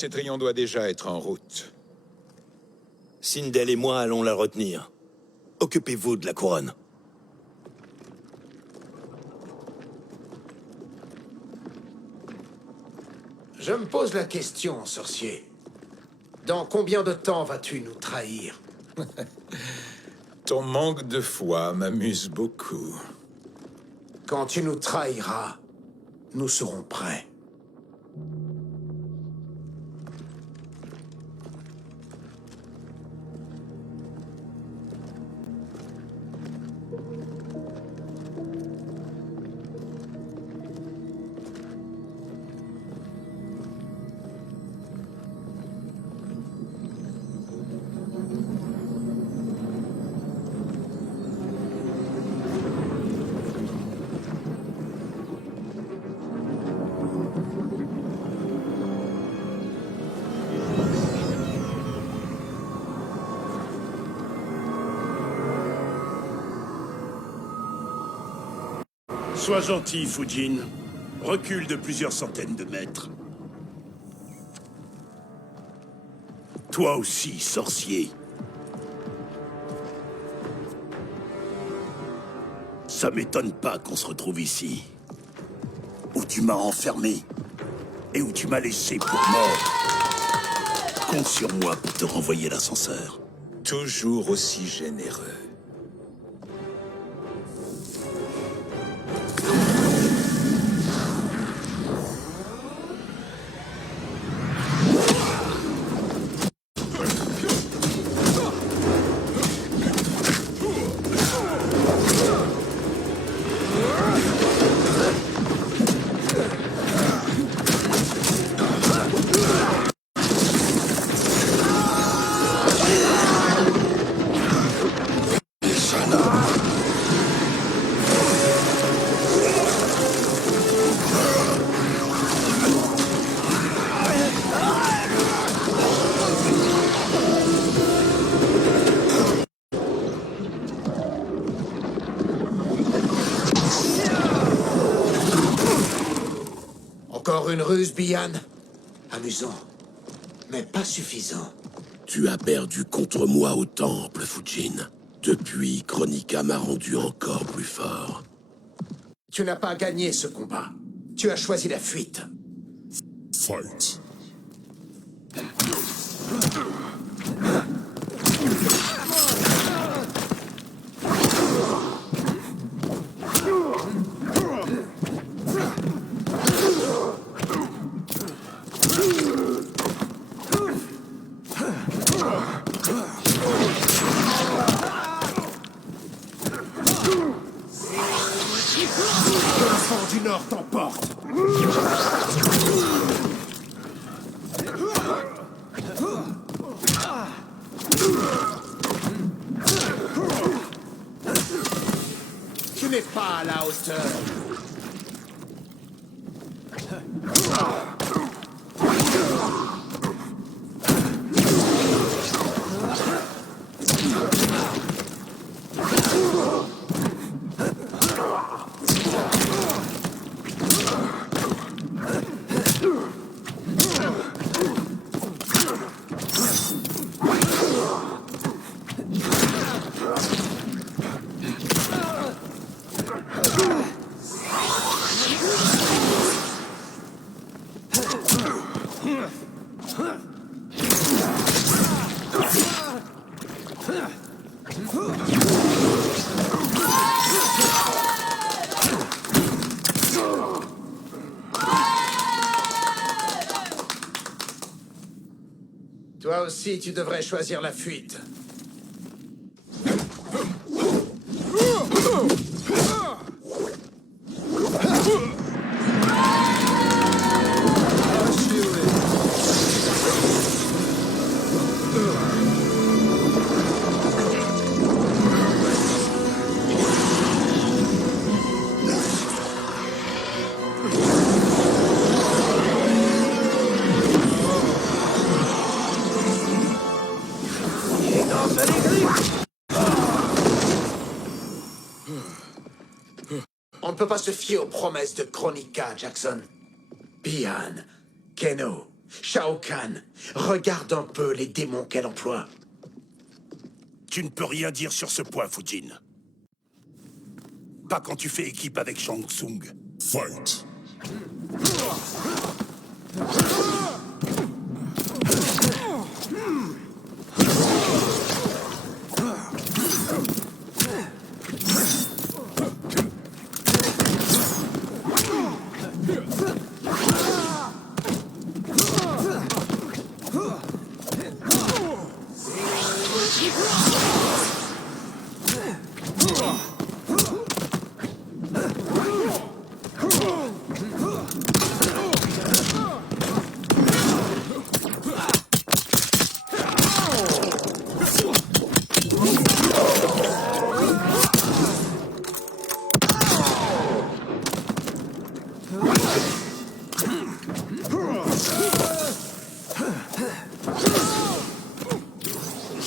Cétrion doit déjà être en route. Sindel et moi allons la retenir. Occupez-vous de la couronne. Je me pose la question, sorcier. Dans combien de temps vas-tu nous trahir? Ton manque de foi m'amuse beaucoup. Quand tu nous trahiras, nous serons prêts. Sois gentil, Fujin. Recule de plusieurs centaines de mètres. Toi aussi, sorcier. Ça m'étonne pas qu'on se retrouve ici. Où tu m'as enfermé. Et où tu m'as laissé pour mort. Compte sur moi pour te renvoyer l'ascenseur. Toujours aussi généreux. Encore une ruse, Bihan? Amusant, mais pas suffisant. Tu as perdu contre moi au temple, Fujin. Depuis, Kronika m'a rendu encore plus fort. Tu n'as pas gagné ce combat. Tu as choisi la fuite. Fight. L'enfant du Nord t'emporte. Tu n'es pas à la hauteur. Toi aussi, tu devrais choisir la fuite. On ne peut pas se fier aux promesses de Kronika, Jackson. Bihan, Keno, Shao Kahn, regarde un peu les démons qu'elle emploie. Tu ne peux rien dire sur ce point, Fujin. Pas quand tu fais équipe avec Shang Tsung. Fight.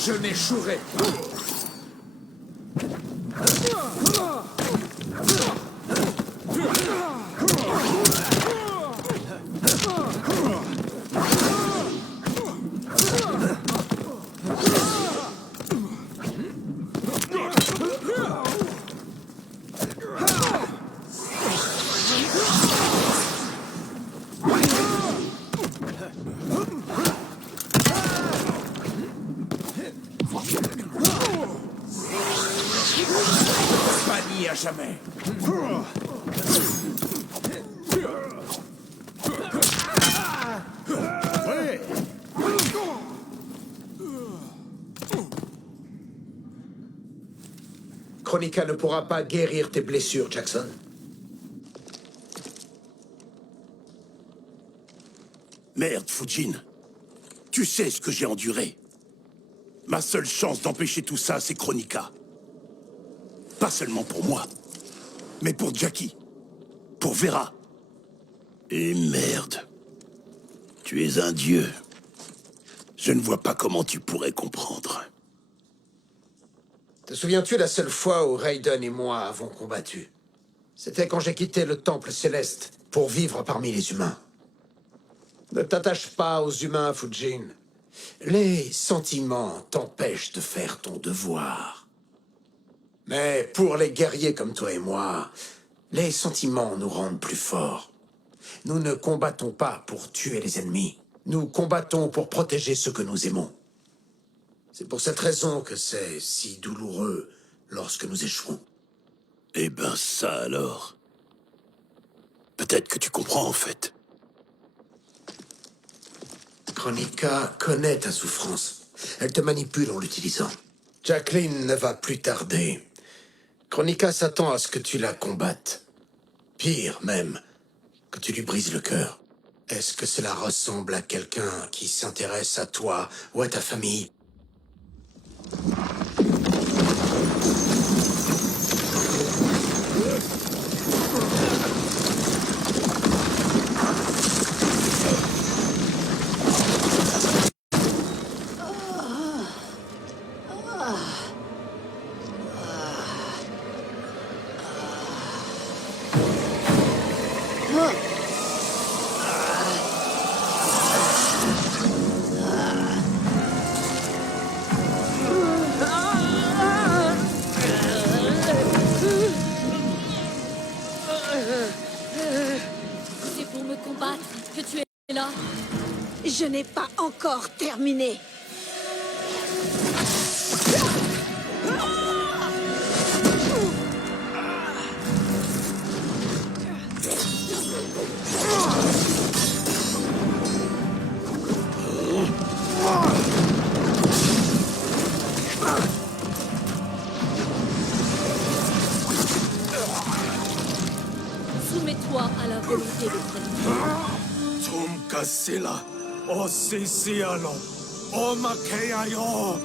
Je n'échouerai pas. Pas nier à jamais. Kronika ne pourra pas guérir tes blessures, Jackson. Merde, Fujin. Tu sais ce que j'ai enduré. Ma seule chance d'empêcher tout ça, c'est Kronika. Pas seulement pour moi, mais pour Jackie, pour Vera. Et merde. Tu es un dieu. Je ne vois pas comment tu pourrais comprendre. Te souviens-tu la seule fois où Raiden et moi avons combattu? C'était quand j'ai quitté le Temple Céleste pour vivre parmi les humains. Ne t'attache pas aux humains, Fujin. Les sentiments t'empêchent de faire ton devoir. Mais pour les guerriers comme toi et moi, les sentiments nous rendent plus forts. Nous ne combattons pas pour tuer les ennemis. Nous combattons pour protéger ceux que nous aimons. C'est pour cette raison que c'est si douloureux lorsque nous échouons. Eh ben ça alors. Peut-être que tu comprends en fait. Kronika connaît ta souffrance. Elle te manipule en l'utilisant. Jacqueline ne va plus tarder. Kronika s'attend à ce que tu la combattes. Pire même, que tu lui brises le cœur. Est-ce que cela ressemble à quelqu'un qui s'intéresse à toi ou à ta famille? C'est pour me combattre que tu es là. Je n'ai pas encore terminé. Soumets-toi à la volonté de Kronika. Tomkasila, Osisialo, Omakeayo.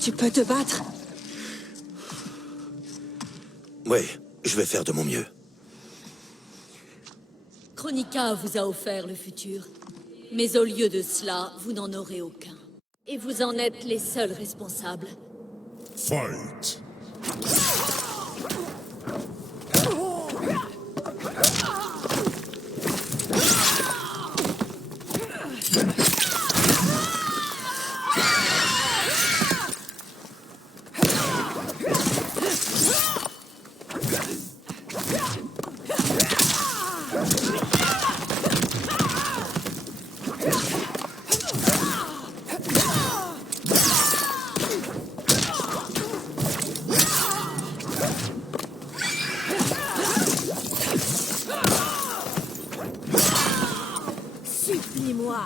Tu peux te battre? Ouais, je vais faire de mon mieux. Kronika vous a offert le futur. Mais au lieu de cela, vous n'en aurez aucun. Et vous en êtes les seuls responsables. Fight! Supplie-moi.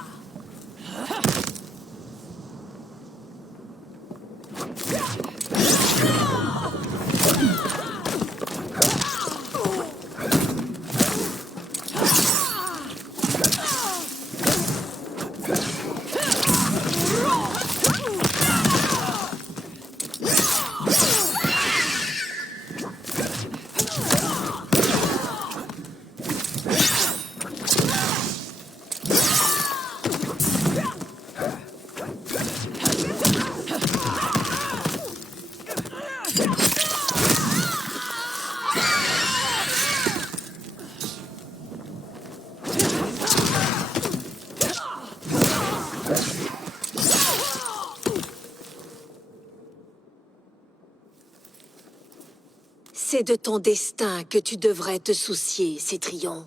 C'est de ton destin que tu devrais te soucier, Cétrion.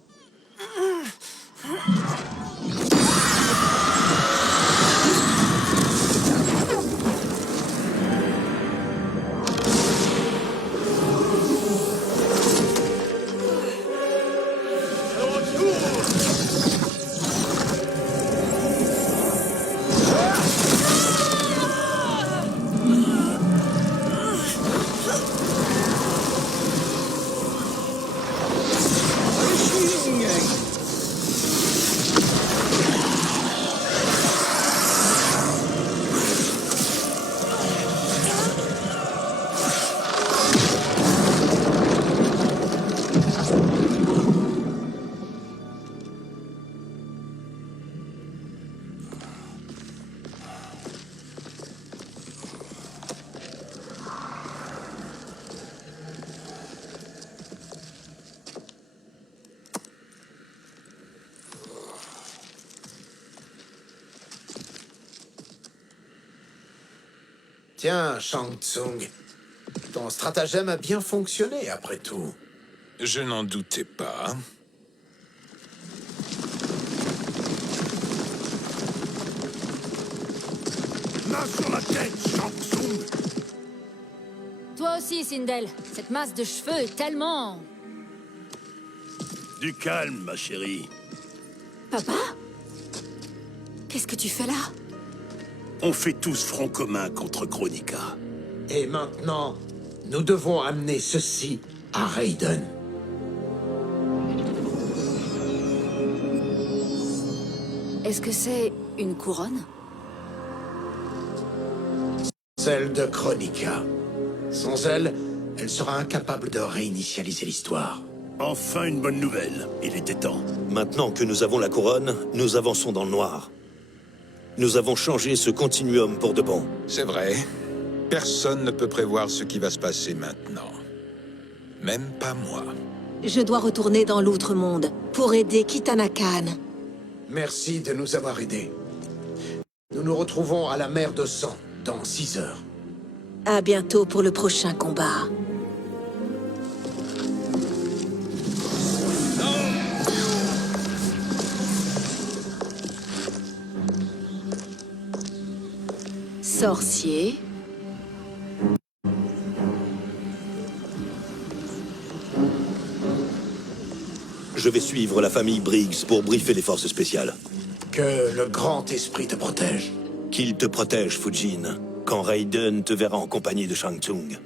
Tiens, Shang Tsung. Ton stratagème a bien fonctionné, après tout. Je n'en doutais pas. Main sur la tête, Shang Tsung! Toi aussi, Sindel. Cette masse de cheveux est tellement... Du calme, ma chérie. Papa? Qu'est-ce que tu fais là? On fait tous front commun contre Kronika. Et maintenant, nous devons amener ceci à Raiden. Est-ce que c'est une couronne? Celle de Kronika. Sans elle, elle sera incapable de réinitialiser l'histoire. Enfin une bonne nouvelle. Il était temps. Maintenant que nous avons la couronne, nous avançons dans le noir. Nous avons changé ce continuum pour de bon. C'est vrai. Personne ne peut prévoir ce qui va se passer maintenant. Même pas moi. Je dois retourner dans l'Outre-Monde pour aider Kitana Khan. Merci de nous avoir aidés. Nous nous retrouvons à la mer de sang dans 6 heures. À bientôt pour le prochain combat. Sorcier. Je vais suivre la famille Briggs pour briefer les forces spéciales. Que le grand esprit te protège. Qu'il te protège, Fujin, quand Raiden te verra en compagnie de Shang Tsung.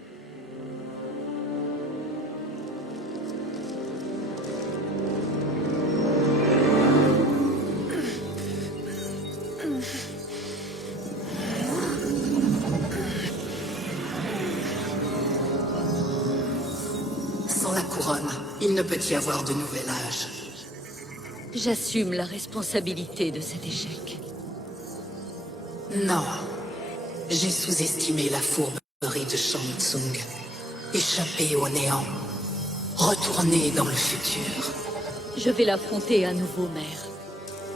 Sans la couronne, il ne peut y avoir de nouvel âge. J'assume la responsabilité de cet échec. Non. J'ai sous-estimé la fourberie de Shang Tsung. Échappé au néant. Retourné dans le futur. Je vais l'affronter à nouveau, mère.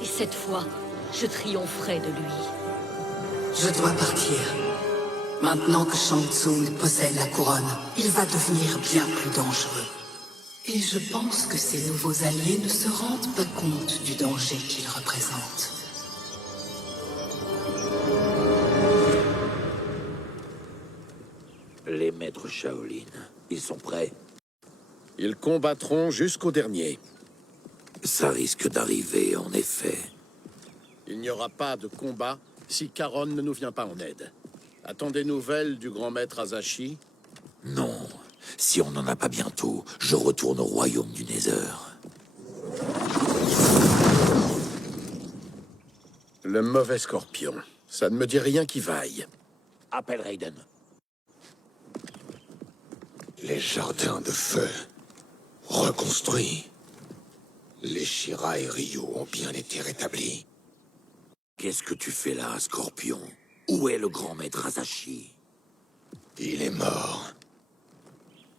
Et cette fois, je triompherai de lui. Je dois partir. Maintenant que Shang Tsung possède la couronne, il va devenir bien plus dangereux. Et je pense que ses nouveaux alliés ne se rendent pas compte du danger qu'il représente. Les maîtres Shaolin, ils sont prêts? Ils combattront jusqu'au dernier. Ça risque d'arriver, en effet. Il n'y aura pas de combat si Charon ne nous vient pas en aide. A-t-on des nouvelles du grand maître Azashi? Non. Si on n'en a pas bientôt, je retourne au royaume du Nether. Le mauvais scorpion. Ça ne me dit rien qui vaille. Appelle Raiden. Les jardins de feu, reconstruits. Les Shira et Ryu ont bien été rétablis. Qu'est-ce que tu fais là, Scorpion? Où est le grand maître Azashi? Il est mort.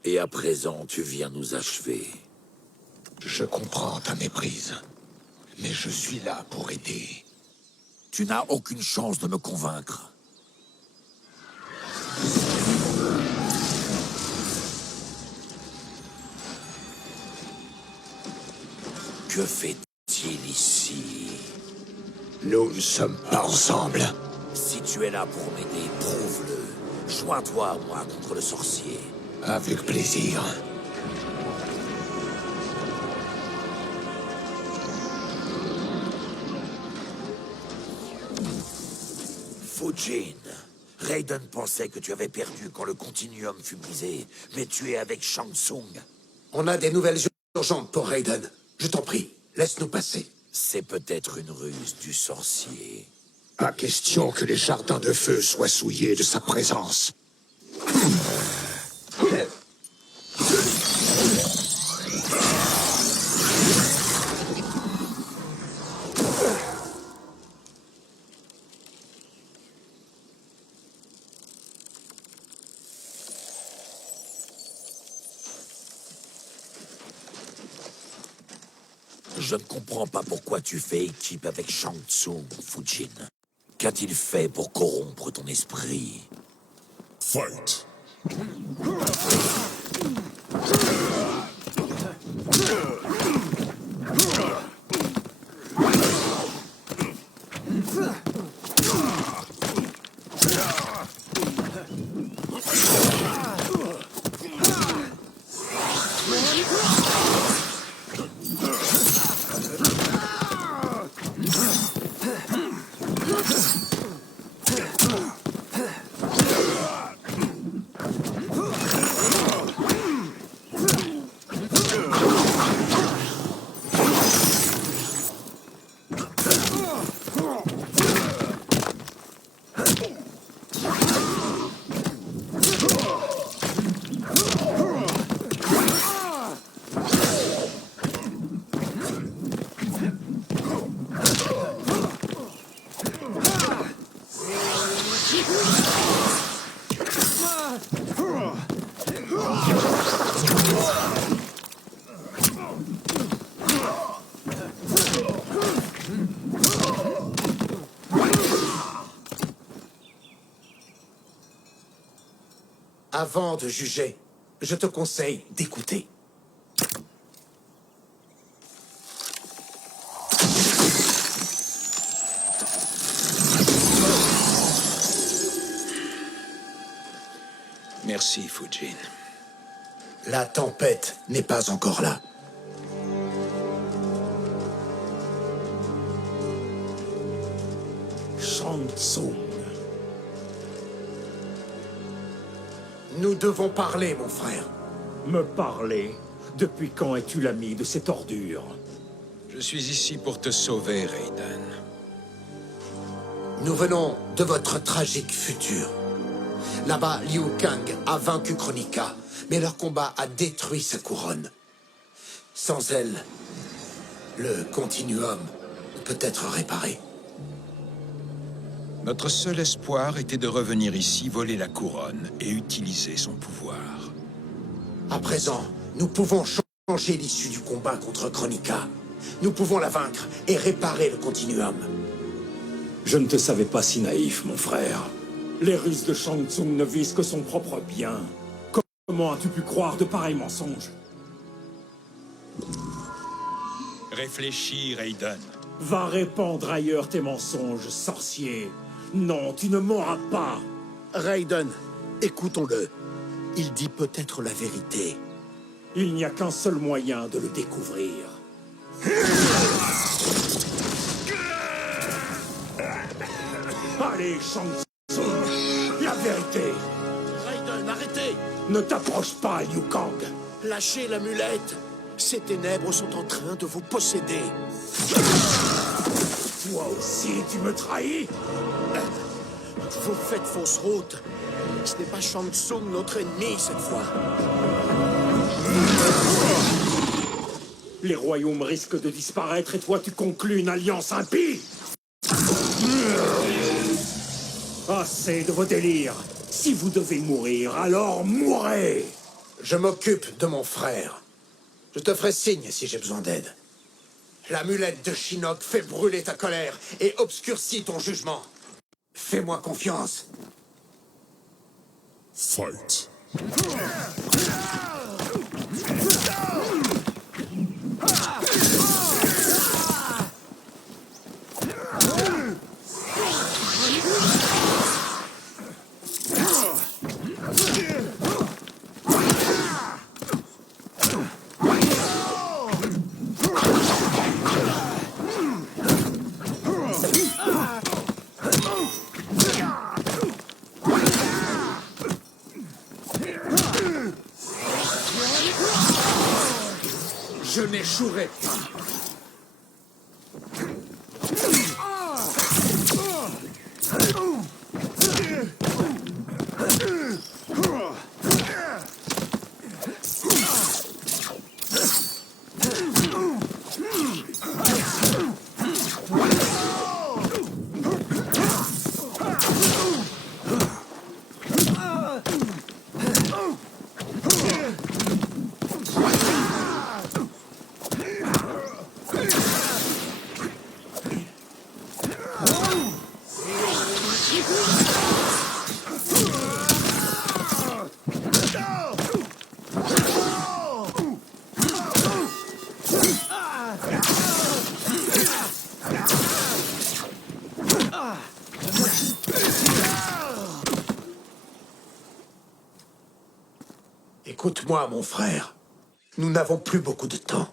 Et à présent, tu viens nous achever. Je comprends ta méprise, mais je suis là pour aider. Tu n'as aucune chance de me convaincre. Que fait-il ici? Nous ne sommes pas ensemble. Si tu es là pour m'aider, prouve-le. Joins-toi à moi contre le sorcier. Avec plaisir. Fujin, Raiden pensait que tu avais perdu quand le Continuum fut brisé, mais tu es avec Shang Tsung. On a des nouvelles urgentes pour Raiden. Je t'en prie, laisse-nous passer. C'est peut-être une ruse du sorcier. Pas question que les jardins de feu soient souillés de sa présence. Je ne comprends pas pourquoi tu fais équipe avec Shang Tsung, Fujin. Qu'a-t-il fait pour corrompre ton esprit? Fight. Avant de juger, je te conseille d'écouter. Merci, Fujin. La tempête n'est pas encore là. Shang Tsung. Nous devons parler, mon frère. Me parler? Depuis quand es-tu l'ami de cette ordure? Je suis ici pour te sauver, Raiden. Nous venons de votre tragique futur. Là-bas, Liu Kang a vaincu Kronika, mais leur combat a détruit sa couronne. Sans elle, le Continuum ne peut être réparé. Notre seul espoir était de revenir ici, voler la couronne et utiliser son pouvoir. À présent, nous pouvons changer l'issue du combat contre Kronika. Nous pouvons la vaincre et réparer le Continuum. Je ne te savais pas si naïf, mon frère. Les ruses de Shang Tsung ne visent que son propre bien. Comment as-tu pu croire de pareils mensonges? Réfléchis, Raiden. Va répandre ailleurs tes mensonges, sorcier. Non, tu ne m'auras pas. Raiden, écoutons-le. Il dit peut-être la vérité. Il n'y a qu'un seul moyen de le découvrir. Allez, Shang Tsung, la vérité. Raiden, arrêtez! Ne t'approche pas, Liu Kang. Lâchez l'amulette. Ces ténèbres sont en train de vous posséder. Toi aussi, tu me trahis? Vous faites fausse route. Ce n'est pas Shang Tsung notre ennemi cette fois. Les royaumes risquent de disparaître et toi tu conclus une alliance impie. Assez de vos délires. Si vous devez mourir, alors mourrez. Je m'occupe de mon frère. Je te ferai signe si j'ai besoin d'aide. L'amulette de Shinnok fait brûler ta colère et obscurcit ton jugement. Fais-moi confiance. Fight. Je n'échouerai pas. Écoute-moi, mon frère. Nous n'avons plus beaucoup de temps.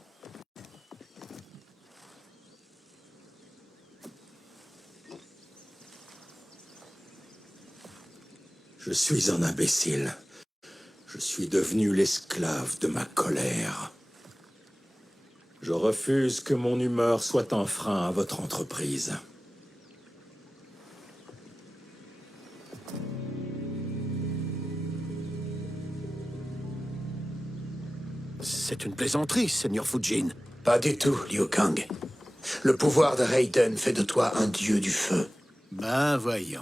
Je suis un imbécile. Je suis devenu l'esclave de ma colère. Je refuse que mon humeur soit un frein à votre entreprise. C'est une plaisanterie, Seigneur Fujin. Pas du tout, Liu Kang. Le pouvoir de Raiden fait de toi un dieu du feu. Ben voyons.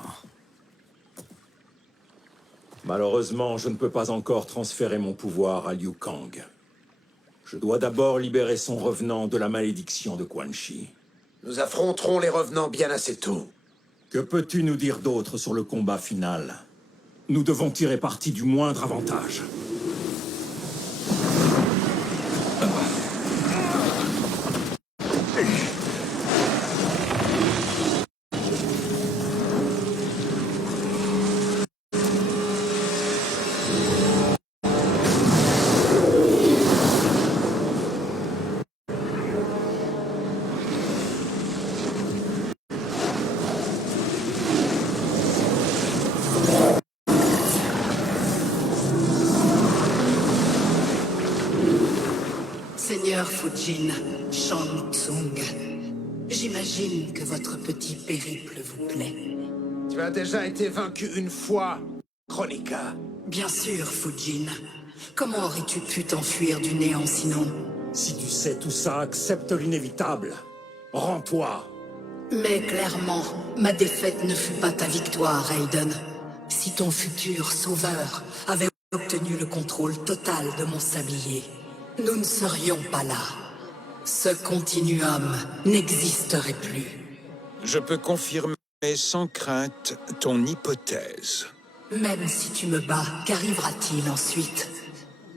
Malheureusement, je ne peux pas encore transférer mon pouvoir à Liu Kang. Je dois d'abord libérer son revenant de la malédiction de Quan Chi. Nous affronterons les revenants bien assez tôt. Que peux-tu nous dire d'autre sur le combat final? Nous devons tirer parti du moindre avantage. Seigneur Fujin, Shang Tsung, j'imagine que votre petit périple vous plaît. Tu as déjà été vaincu une fois, Kronika. Bien sûr, Fujin. Comment aurais-tu pu t'enfuir du néant sinon? Si tu sais tout ça, accepte l'inévitable. Rends-toi. Mais clairement, ma défaite ne fut pas ta victoire, Raiden. Si ton futur sauveur avait obtenu le contrôle total de mon sablier, nous ne serions pas là. Ce continuum n'existerait plus. Je peux confirmer sans crainte ton hypothèse. Même si tu me bats, qu'arrivera-t-il ensuite?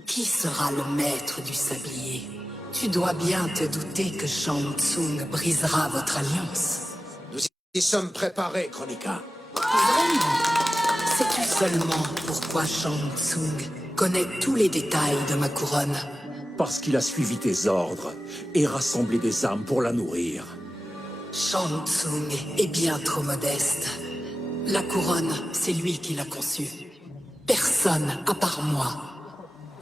Qui sera le maître du sablier? Tu dois bien te douter que Shang Tsung brisera votre alliance. Nous y sommes préparés, Kronika. Vraiment? Sais-tu seulement pourquoi Shang Tsung connaît tous les détails de ma couronne? Parce qu'il a suivi tes ordres et rassemblé des âmes pour la nourrir. Shang Tsung est bien trop modeste. La couronne, c'est lui qui l'a conçue. Personne, à part moi,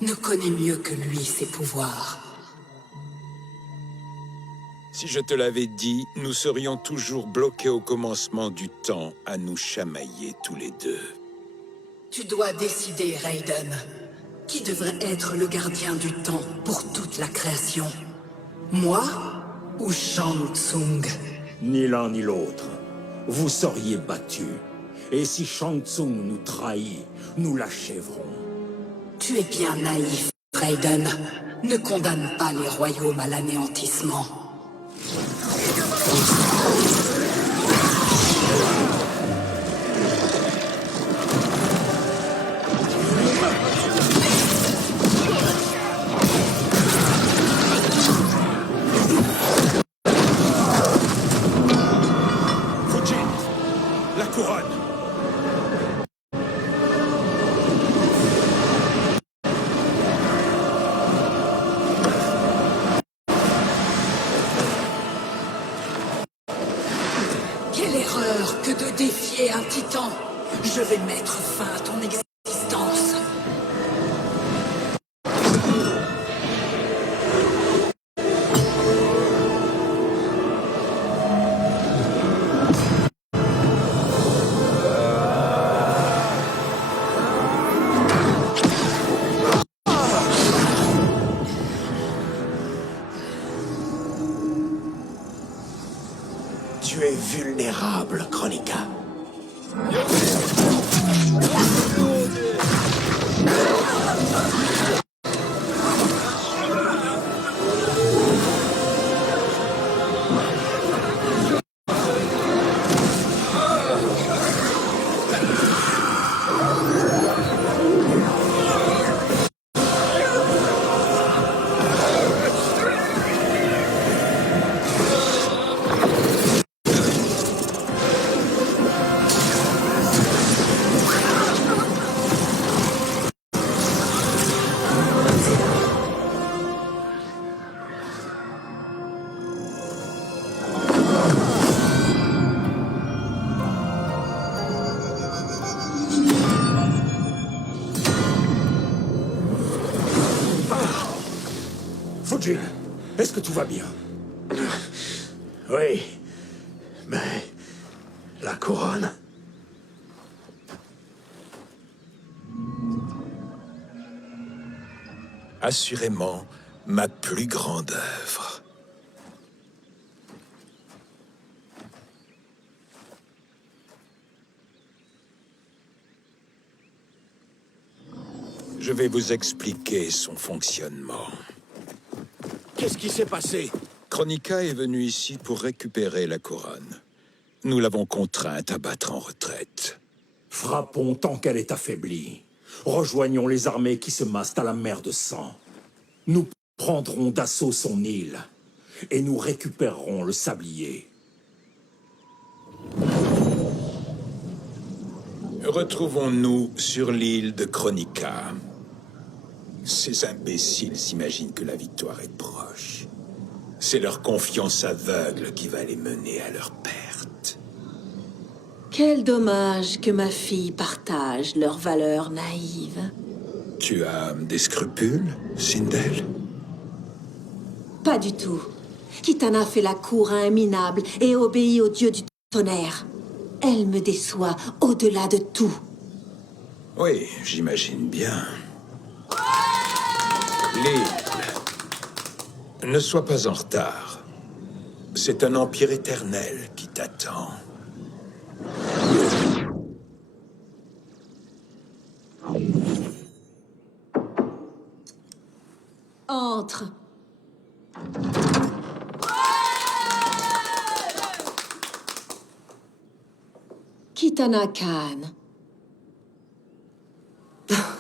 ne connaît mieux que lui ses pouvoirs. Si je te l'avais dit, nous serions toujours bloqués au commencement du temps à nous chamailler tous les deux. Tu dois décider, Raiden. Qui devrait être le gardien du temps pour toute la création? Moi ou Shang Tsung? Ni l'un ni l'autre. Vous seriez battus. Et si Shang Tsung nous trahit, nous l'achèverons. Tu es bien naïf, Raiden. Ne condamne pas les royaumes à l'anéantissement. Fujin, la couronne. Quelle erreur que de défier un titan! Je vais mettre fin à ton existence. Tu es vulnérable, Kronika. Fujin, est-ce que tout va bien? Oui, mais la couronne... Assurément, ma plus grande œuvre. Je vais vous expliquer son fonctionnement. Qu'est-ce qui s'est passé? Kronika est venue ici pour récupérer la couronne. Nous l'avons contrainte à battre en retraite. Frappons tant qu'elle est affaiblie. Rejoignons les armées qui se massent à la mer de sang. Nous prendrons d'assaut son île. Et nous récupérerons le sablier. Retrouvons-nous sur l'île de Kronika. Ces imbéciles s'imaginent que la victoire est proche. C'est leur confiance aveugle qui va les mener à leur perte. Quel dommage que ma fille partage leurs valeurs naïves. Tu as des scrupules, Sindel? Pas du tout. Kitana fait la cour à un minable et obéit au dieu du tonnerre. Elle me déçoit au-delà de tout. Oui, j'imagine bien. L'île. Ne sois pas en retard. C'est un empire éternel qui t'attend. Entre. Kitana Khan.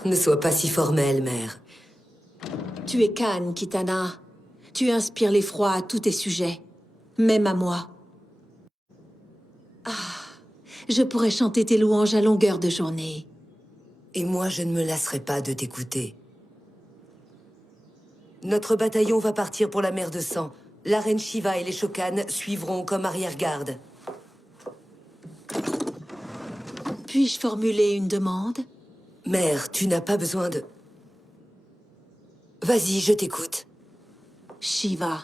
Ne sois pas si formelle, mère. Tu es Khan, Kitana. Tu inspires l'effroi à tous tes sujets, même à moi. Ah, je pourrais chanter tes louanges à longueur de journée. Et moi, je ne me lasserai pas de t'écouter. Notre bataillon va partir pour la mer de sang. La reine Shiva et les Shokan suivront comme arrière-garde. Puis-je formuler une demande? Mère, tu n'as pas besoin de... Vas-y, je t'écoute. Shiva,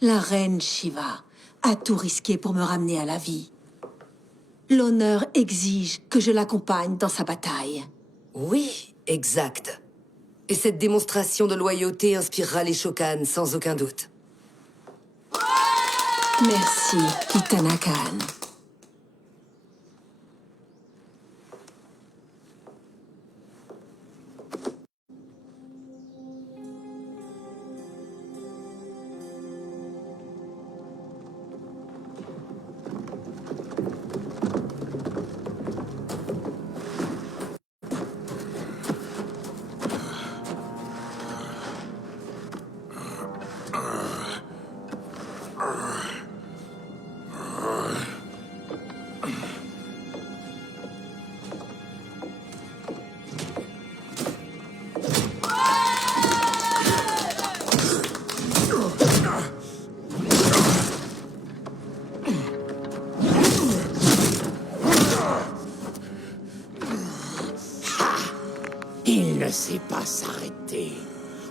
la reine Shiva, a tout risqué pour me ramener à la vie. L'honneur exige que je l'accompagne dans sa bataille. Oui, exact. Et cette démonstration de loyauté inspirera les Shokan, sans aucun doute. Merci, Kitana Khan. Il ne sait pas s'arrêter.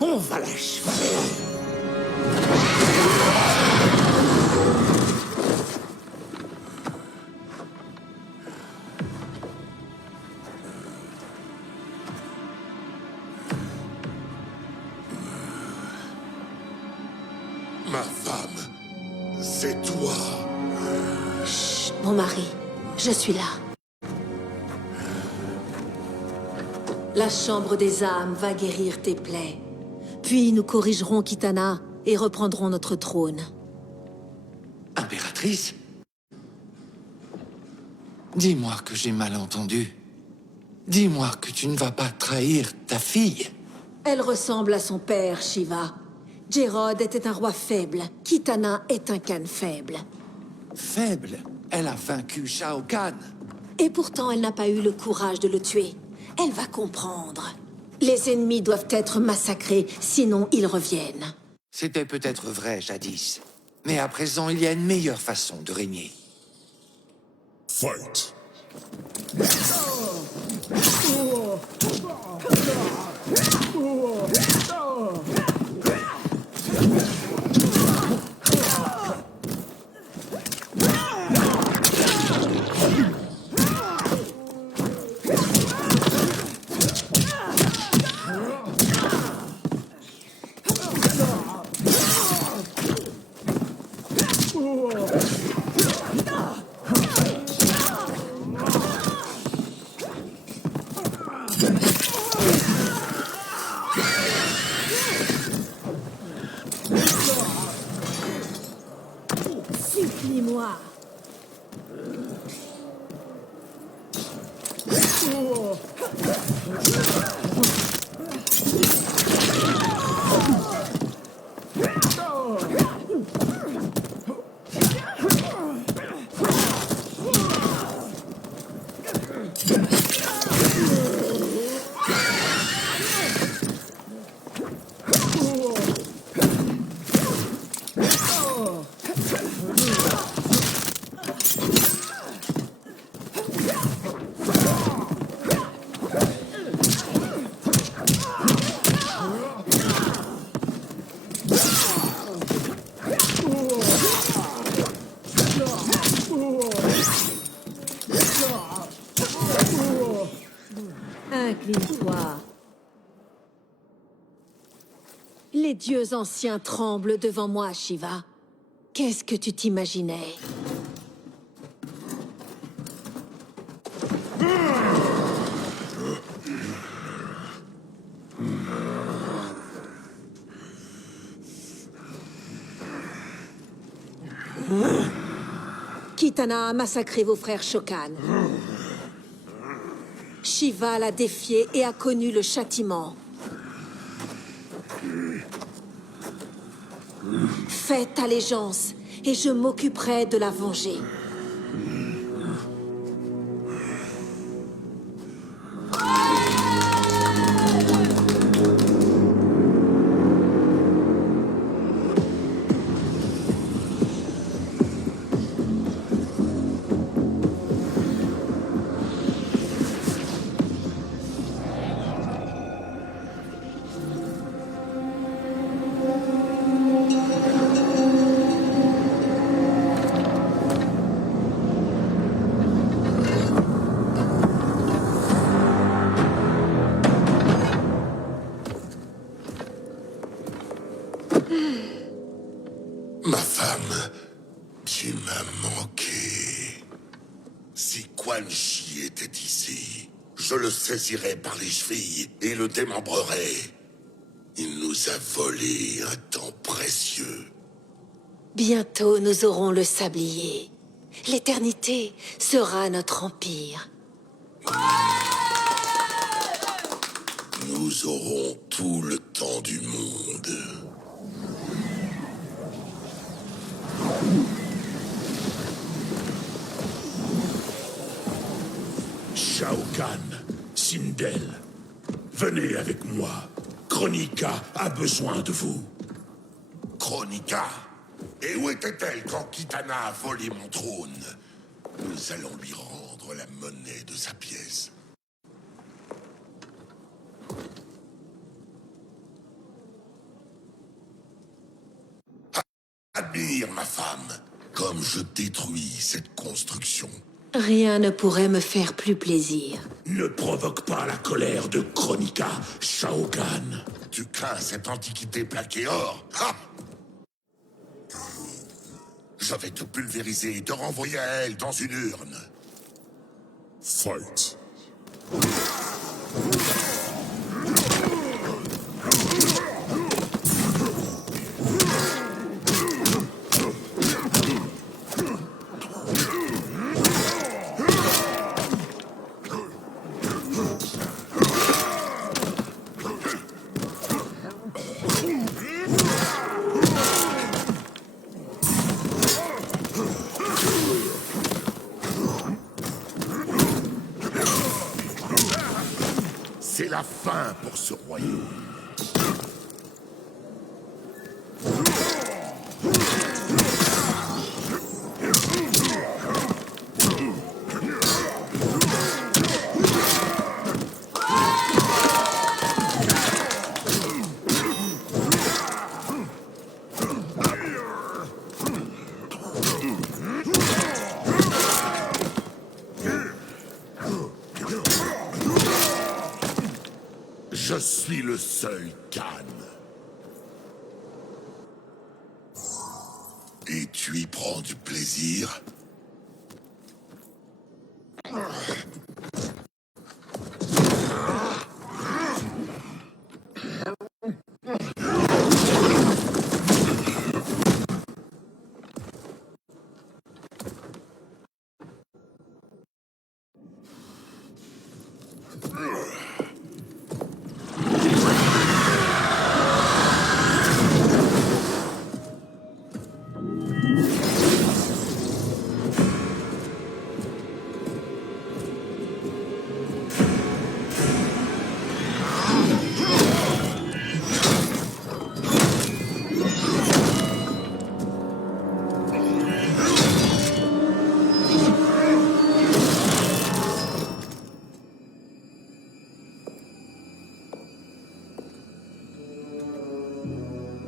On va l'achever. Ma femme, c'est toi. Chut, mon mari, je suis là. La chambre des âmes va guérir tes plaies. Puis nous corrigerons Kitana et reprendrons notre trône. Impératrice? Dis-moi que j'ai mal entendu. Dis-moi que tu ne vas pas trahir ta fille. Elle ressemble à son père, Shiva. Jerrod était un roi faible. Kitana est un Khan faible. Faible? Elle a vaincu Shao Kahn. Et pourtant, elle n'a pas eu le courage de le tuer. Elle va comprendre. Les ennemis doivent être massacrés, sinon ils reviennent. C'était peut-être vrai jadis. Mais à présent, il y a une meilleure façon de régner. Fight. Supplie-moi. Incline-toi. Les dieux anciens tremblent devant moi, Shiva. Qu'est-ce que tu t'imaginais? Kitana a massacré vos frères Shokan. Shiva l'a défié et a connu le châtiment. Faites allégeance, et je m'occuperai de la venger. Ma femme, tu m'as manqué. Si Quan Chi était ici, je le saisirais par les chevilles et le démembrerais. Il nous a volé un temps précieux. Bientôt, nous aurons le sablier. L'éternité sera notre empire. Nous aurons tout le temps du monde. Shao Kahn, Sindel, venez avec moi. Kronika a besoin de vous. Kronika? Et où était-elle quand Kitana a volé mon trône? Nous allons lui rendre la monnaie de sa pièce. Admire ma femme, comme je détruis cette construction. Rien ne pourrait me faire plus plaisir. Ne provoque pas la colère de Kronika, Shao Kahn. Tu crains cette antiquité plaquée or? Ha! Je vais te pulvériser et te renvoyer à elle dans une urne. Fight. C'est la fin pour ce royaume. Je suis le seul Khan. Et tu y prends du plaisir?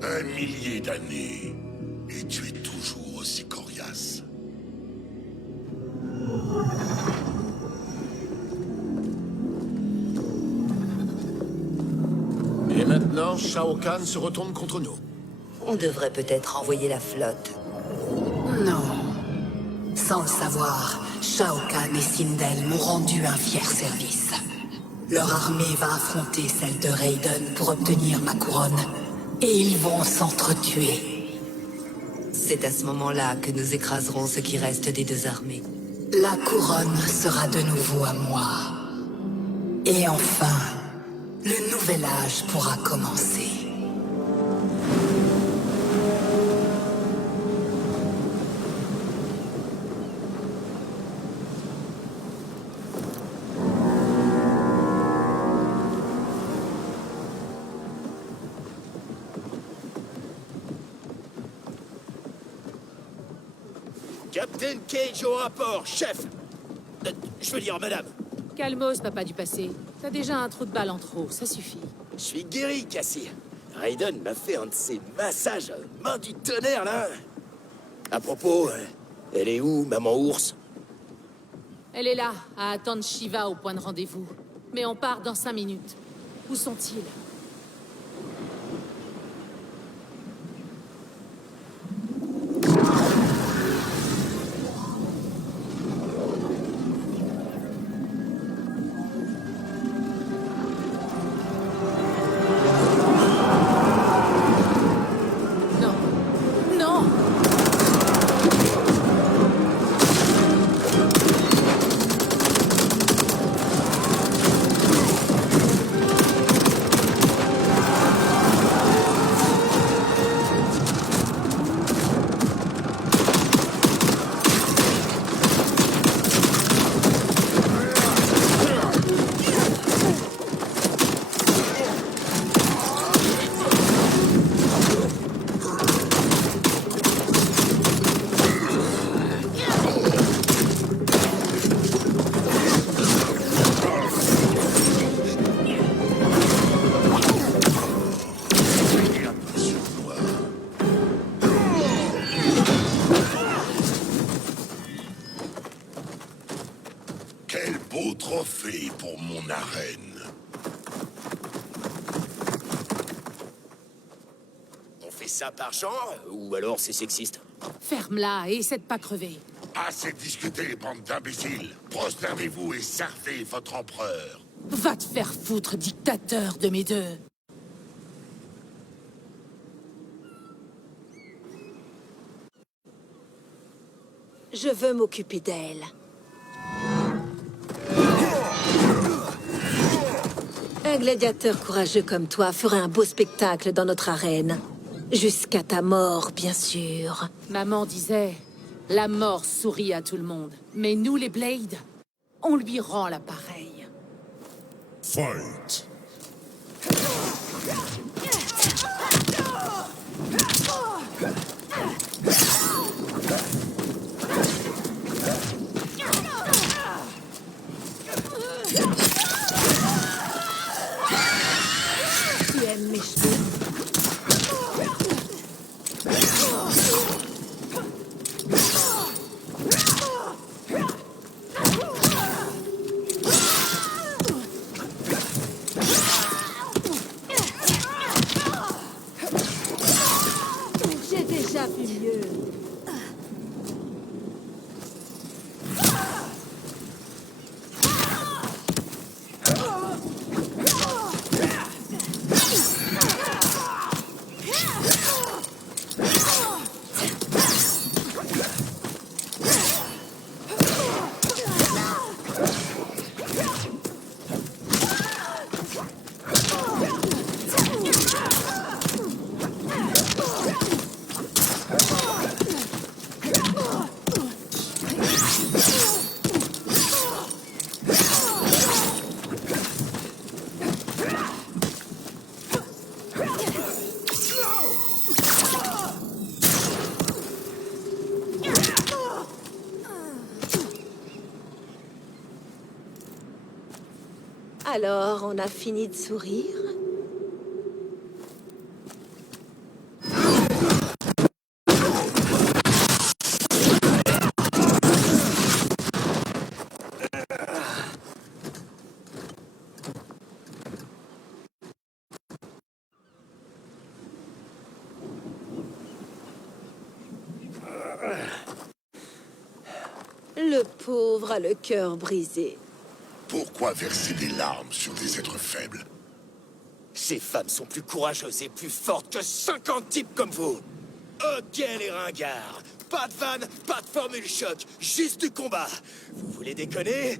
Un millier d'années, et tu es toujours aussi coriace. Et maintenant, Shao Kahn se retourne contre nous. On devrait peut-être envoyer la flotte. Non. Sans le savoir, Shao Kahn et Sindel m'ont rendu un fier service. Leur armée va affronter celle de Raiden pour obtenir ma couronne. Et ils vont s'entretuer. C'est à ce moment-là que nous écraserons ce qui reste des deux armées. La couronne sera de nouveau à moi. Et enfin, le nouvel âge pourra commencer. Captain Cage au rapport, chef. Je veux dire, madame. Calmos, papa du passé. T'as déjà un trou de balle en trop, ça suffit. Je suis guéri, Cassie. Raiden m'a fait un de ces massages main du tonnerre, là. À propos, elle est où, maman ours? Elle est là, à attendre Shiva au point de rendez-vous. Mais on part dans 5 minutes. Où sont-ils? Quel beau trophée pour mon arène. On fait ça par genre, ou alors c'est sexiste? Ferme-la et essaie de pas crever. Assez discuté, bande d'imbéciles. Prosternez-vous et servez votre empereur. Va te faire foutre, dictateur de mes deux. Je veux m'occuper d'elle. Un gladiateur courageux comme toi ferait un beau spectacle dans notre arène. Jusqu'à ta mort, bien sûr. Maman disait, la mort sourit à tout le monde. Mais nous, les Blades, on lui rend l'appareil. Fight. Tu aimes mes cheveux? J'ai déjà vu mieux. Alors, on a fini de sourire? Le pauvre a le cœur brisé. Pourquoi verser des larmes sur des êtres faibles? Ces femmes sont plus courageuses et plus fortes que 50 types comme vous. Ok les ringards. Pas de vanne, pas de formule choc, juste du combat. Vous voulez déconner?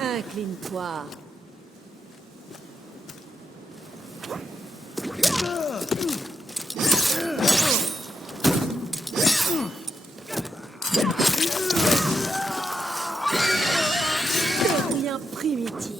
Incline-toi. Rien primitif.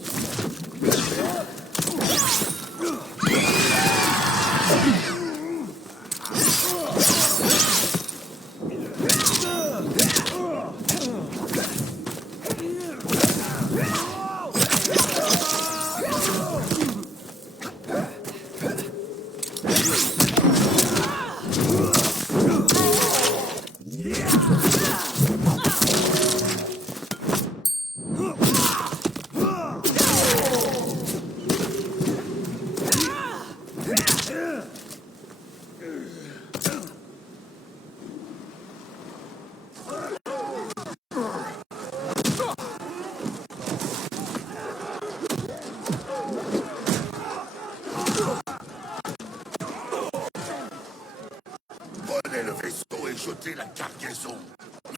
Prenez le vaisseau et jetez la cargaison.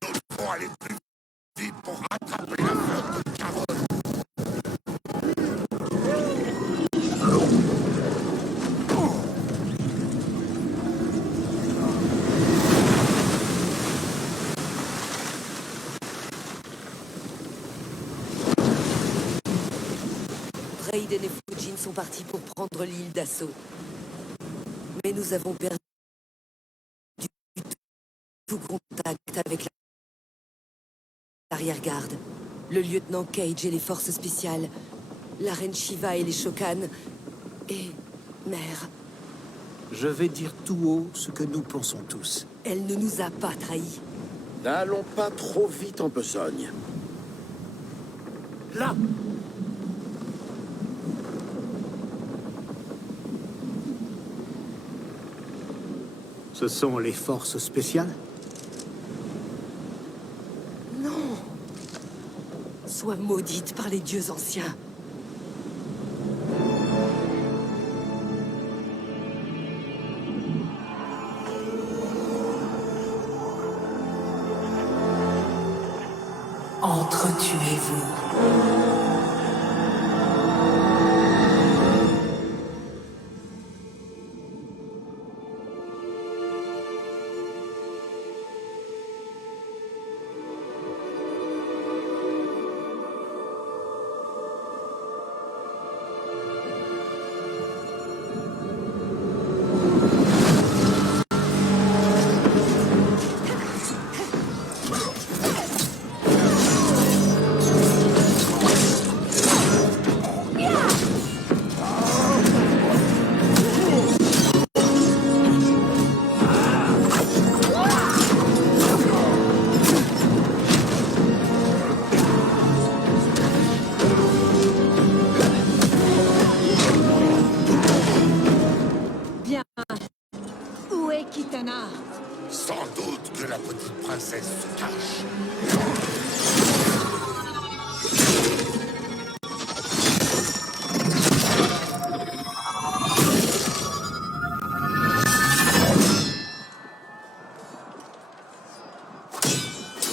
Nous devons aller plus vite pour rattraper la flotte de Caronne. Raiden et Fujin sont partis pour prendre l'île d'assaut. Mais nous avons perdu tout contact avec l'arrière-garde, le lieutenant Cage et les forces spéciales, la reine Shiva et les Shokan, et Mère. Je vais dire tout haut ce que nous pensons tous. Elle ne nous a pas trahis. N'allons pas trop vite en besogne. Là! Ce sont les forces spéciales? Non. Sois maudite par les dieux anciens. Entretuez-vous. Sans doute que la petite princesse se cache.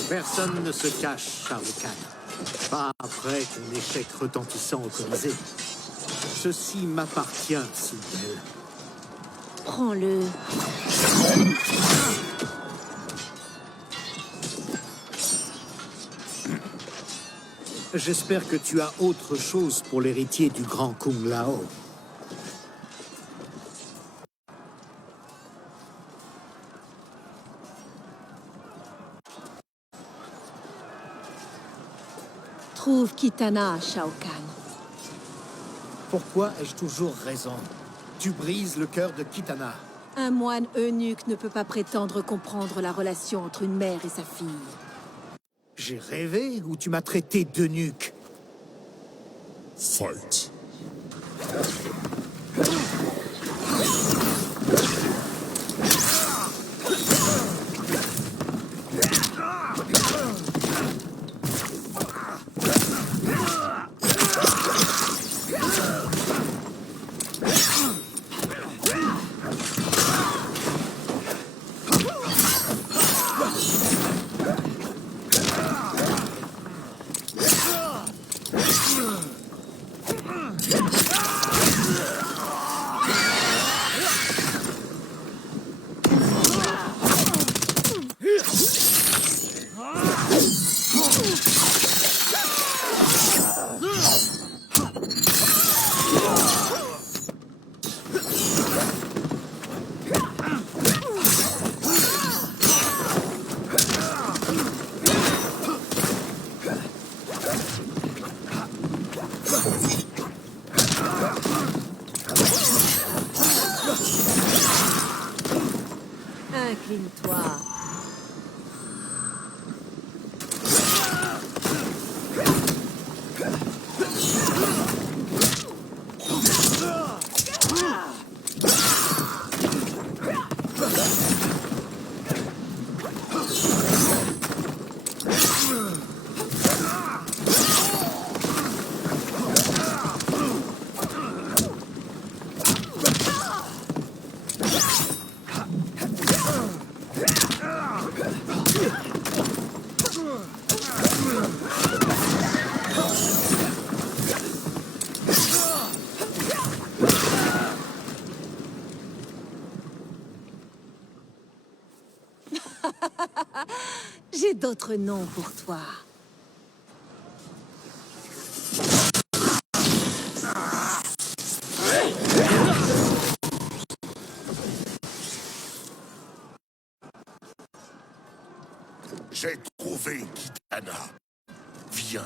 Personne ne se cache, Charles Khan. Pas après un échec retentissant au Colisée. Ceci m'appartient, Sindel. Prends-le. J'espère que tu as autre chose pour l'héritier du grand Kung Lao. Retrouve Kitana, Shao Kahn. Pourquoi ai-je toujours raison? Tu brises le cœur de Kitana. Un moine eunuque ne peut pas prétendre comprendre la relation entre une mère et sa fille. J'ai rêvé ou tu m'as traité d'eunuque? Fight. Incline-toi. J'ai d'autres noms pour toi. J'ai trouvé Kitana. Viens.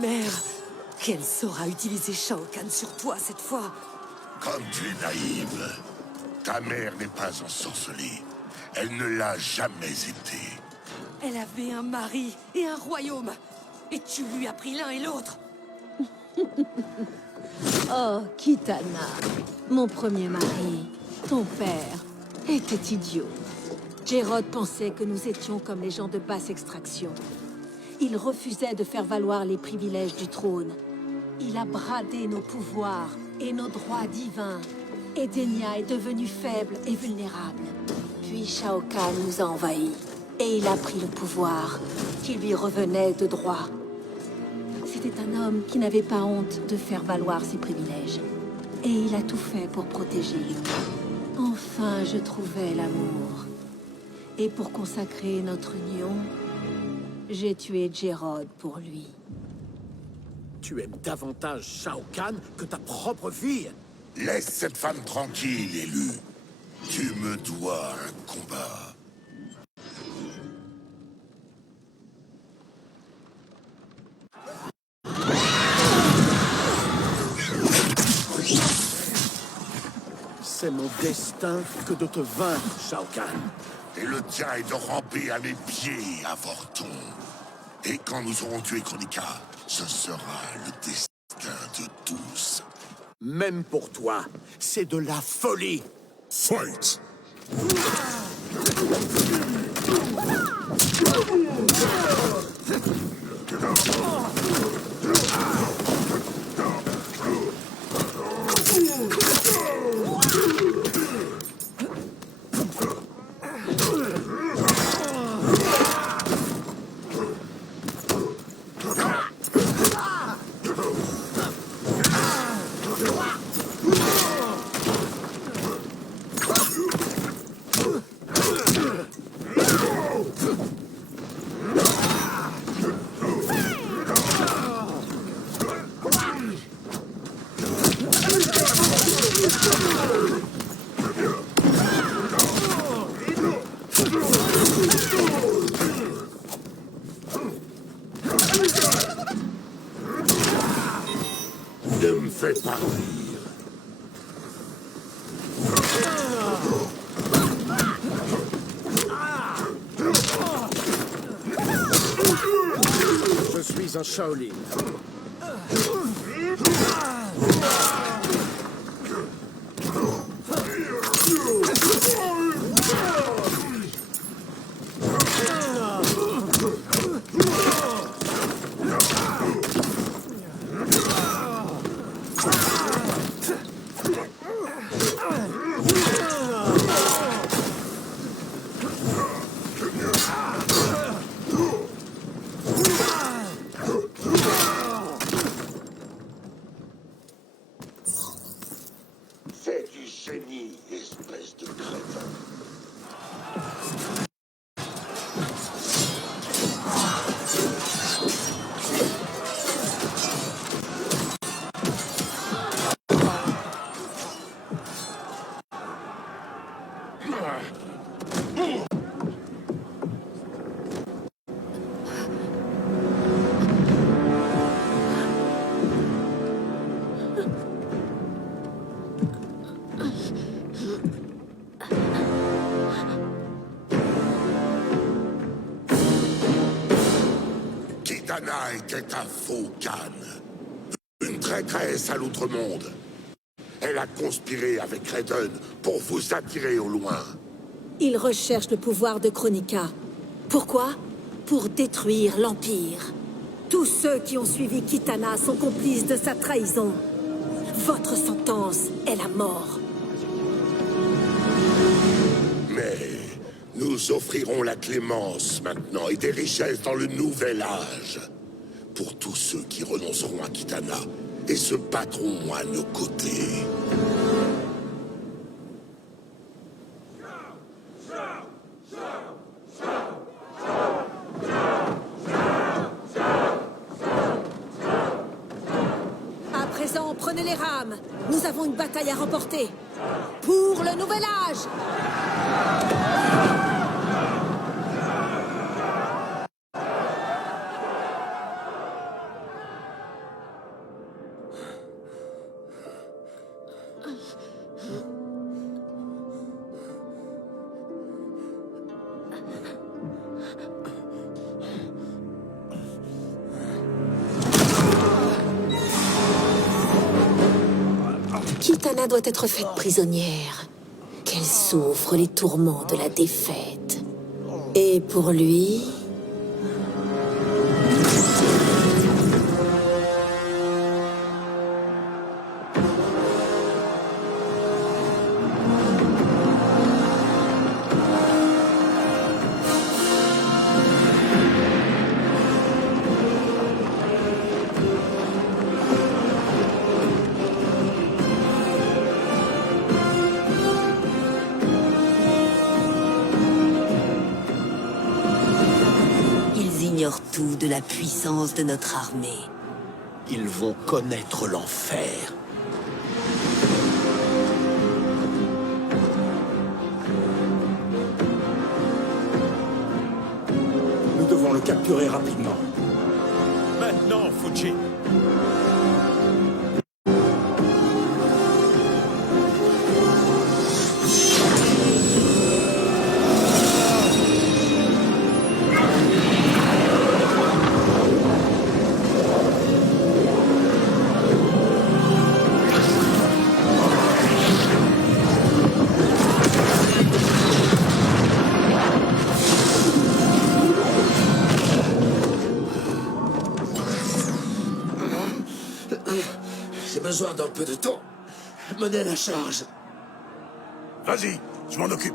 Mère, qu'elle saura utiliser Shao Kahn sur toi cette fois. Comme tu es naïve. Ta mère n'est pas ensorcelée. Elle ne l'a jamais été. Elle avait un mari et un royaume. Et tu lui as pris l'un et l'autre. Oh, Kitana, mon premier mari, ton père, était idiot. Jérôd pensait que nous étions comme les gens de basse extraction. Il refusait de faire valoir les privilèges du trône. Il a bradé nos pouvoirs et nos droits divins. Edenia est devenue faible et vulnérable. Puis Shao Kahn nous a envahis. Et il a pris le pouvoir, qui lui revenait de droit. C'était un homme qui n'avait pas honte de faire valoir ses privilèges. Et il a tout fait pour protéger les. Enfin, je trouvais l'amour. Et pour consacrer notre union, j'ai tué Jérôd pour lui. Tu aimes davantage Shao Kahn que ta propre fille? Laisse cette femme tranquille, élu. Tu me dois un combat. C'est mon destin que de te vaincre, Shao Kahn. Et le tien est de ramper à mes pieds, avorton. Et quand nous aurons tué Kronika, ce sera le destin de tous. Même pour toi, c'est de la folie. Fight! Ne me fais pas rire. Je suis un Shaolin. C'est du génie, espèce de crétin. Kitana était un faux Khan. Une traîtresse à l'outre-monde. Elle a conspiré avec Raiden pour vous attirer au loin. Il recherche le pouvoir de Kronika. Pourquoi? Pour détruire l'Empire. Tous ceux qui ont suivi Kitana sont complices de sa trahison. Votre sentence est la mort. Mais nous offrirons la clémence maintenant et des richesses dans le nouvel âge. Pour tous ceux qui renonceront à Kitana et se battront à nos côtés. À présent, prenez les rames. Nous avons une bataille à remporter. Pour le nouvel âge! Kitana doit être faite prisonnière. Qu'elle souffre les tourments de la défaite. Et pour lui... tout de la puissance de notre armée. Ils vont connaître l'enfer. Nous devons le capturer rapidement. Maintenant, Fujin. peu de temps. Menez la charge. Vas-y, je m'en occupe.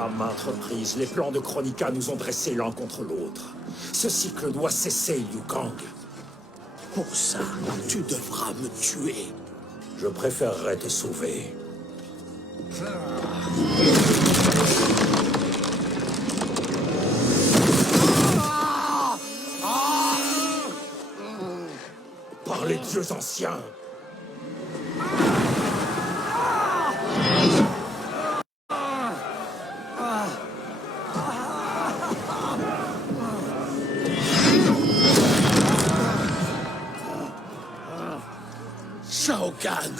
À maintes reprises, les plans de Chronica nous ont dressés l'un contre l'autre. Ce cycle doit cesser, Liu Kang. Pour ça, tu devras me tuer. Je préférerais te sauver. Par les dieux anciens. Shao Kahn,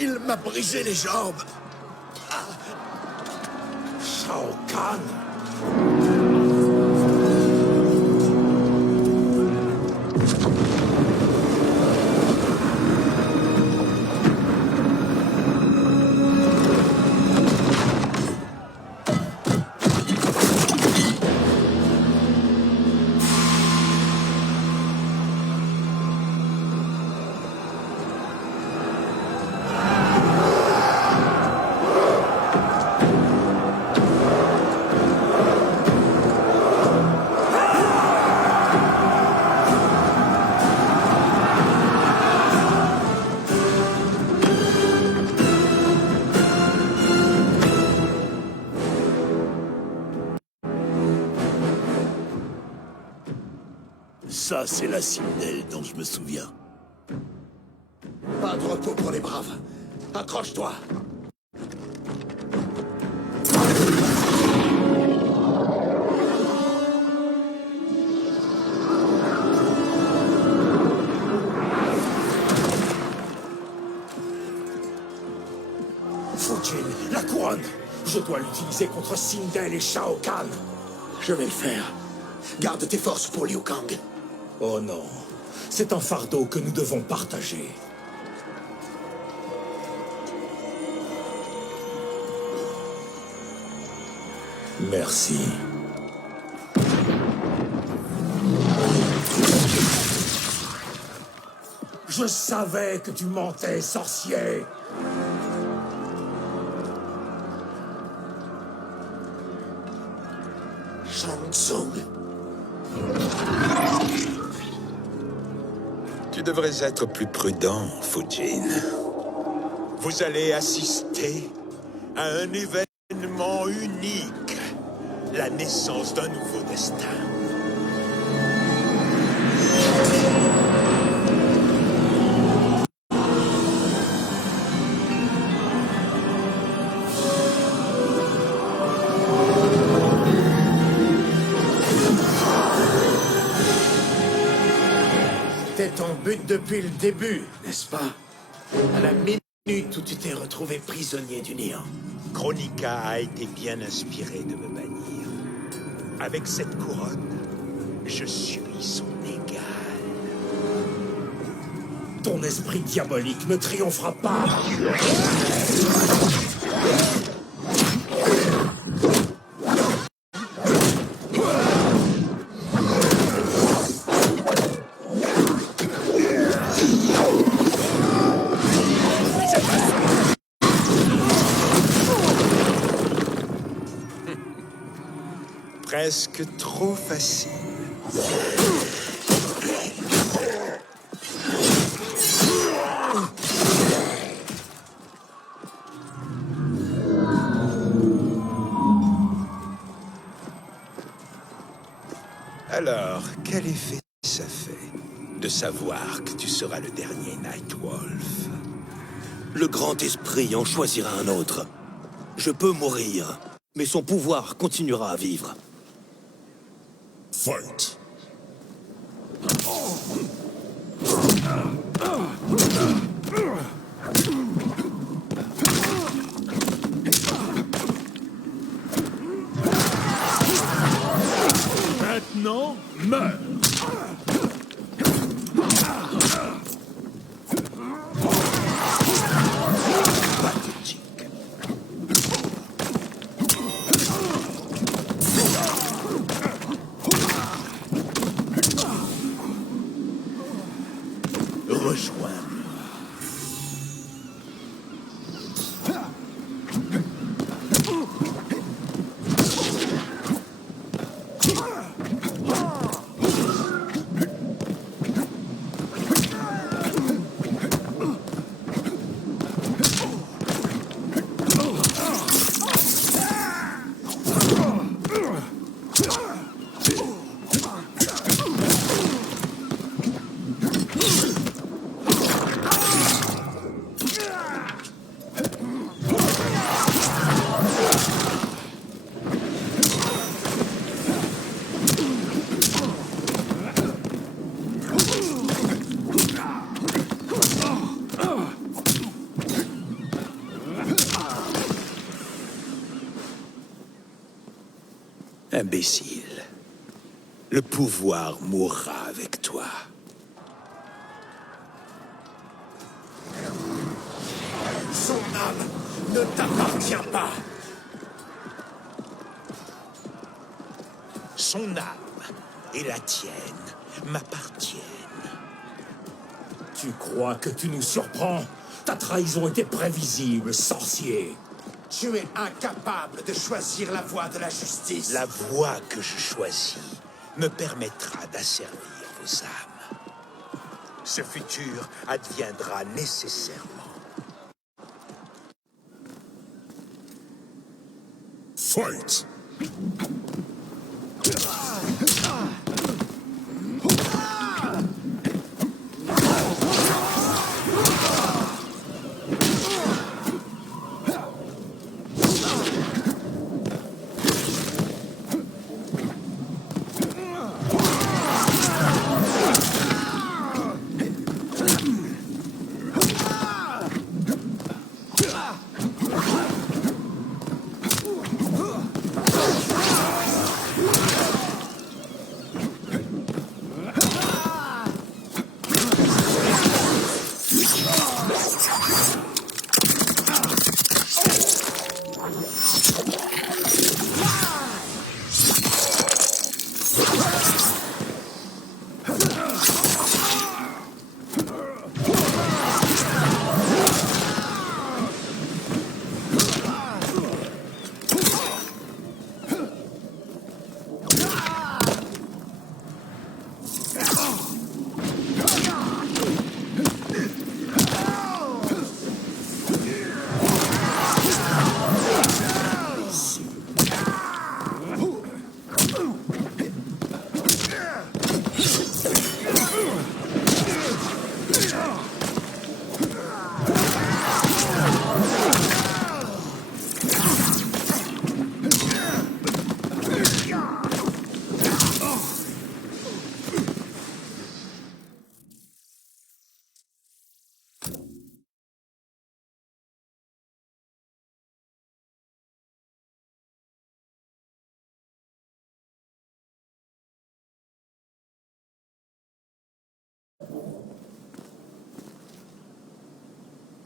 il m'a brisé les jambes. Shao Kahn? Ça, c'est la Sindel dont je me souviens. Pas de repos pour les braves. Accroche-toi. Fujin, la couronne! Je dois l'utiliser contre Sindel et Shao Kahn. Je vais le faire. Garde tes forces pour Liu Kang. Oh non, c'est un fardeau que nous devons partager. Merci. Je savais que tu mentais, sorcier. Shang Tsung. Tu devrais être plus prudent, Fujin. Vous allez assister à un événement unique. La naissance d'un nouveau destin. C'était ton but depuis le début, n'est-ce pas? À la minute où tu t'es retrouvé prisonnier du néant. Chronica a été bien inspiré de me bannir. Avec cette couronne, je suis son égal. Ton esprit diabolique ne triomphera pas. presque trop facile. Alors, quel effet ça fait de savoir que tu seras le dernier Nightwolf? Le grand esprit en choisira un autre. Je peux mourir, mais son pouvoir continuera à vivre. Fight. Maintenant, meurs! Rejoins. Imbécile. Le pouvoir mourra avec toi. Son âme ne t'appartient pas. Son âme et la tienne m'appartiennent. Tu crois que tu nous surprends? Ta trahison était prévisible, sorcier. Tu es incapable de choisir la voie de la justice. La voie que je choisis me permettra d'asservir vos âmes. Ce futur adviendra nécessairement. Fight.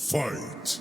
Fight.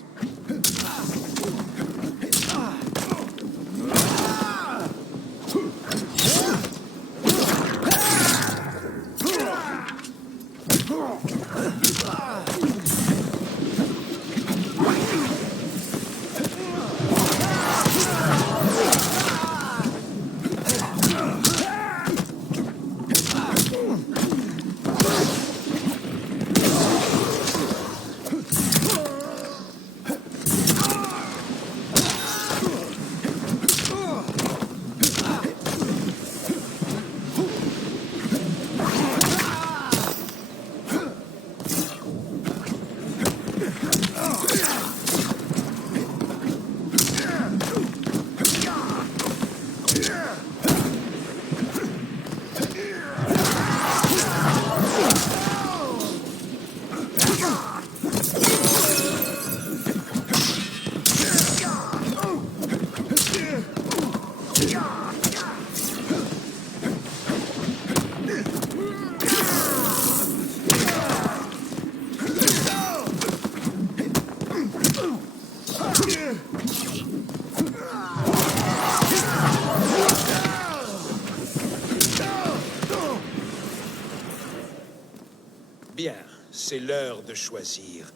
c'est l'heure de choisir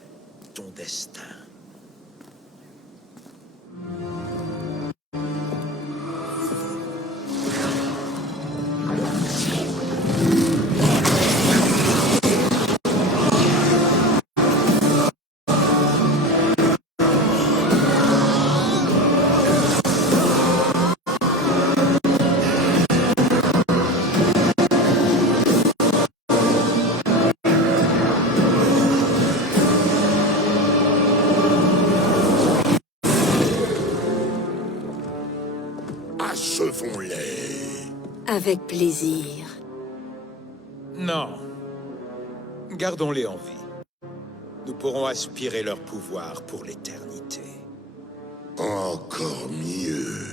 ton destin. Achevons-les. Avec plaisir. Non. Gardons-les en vie. Nous pourrons aspirer leur pouvoir pour l'éternité. Encore mieux.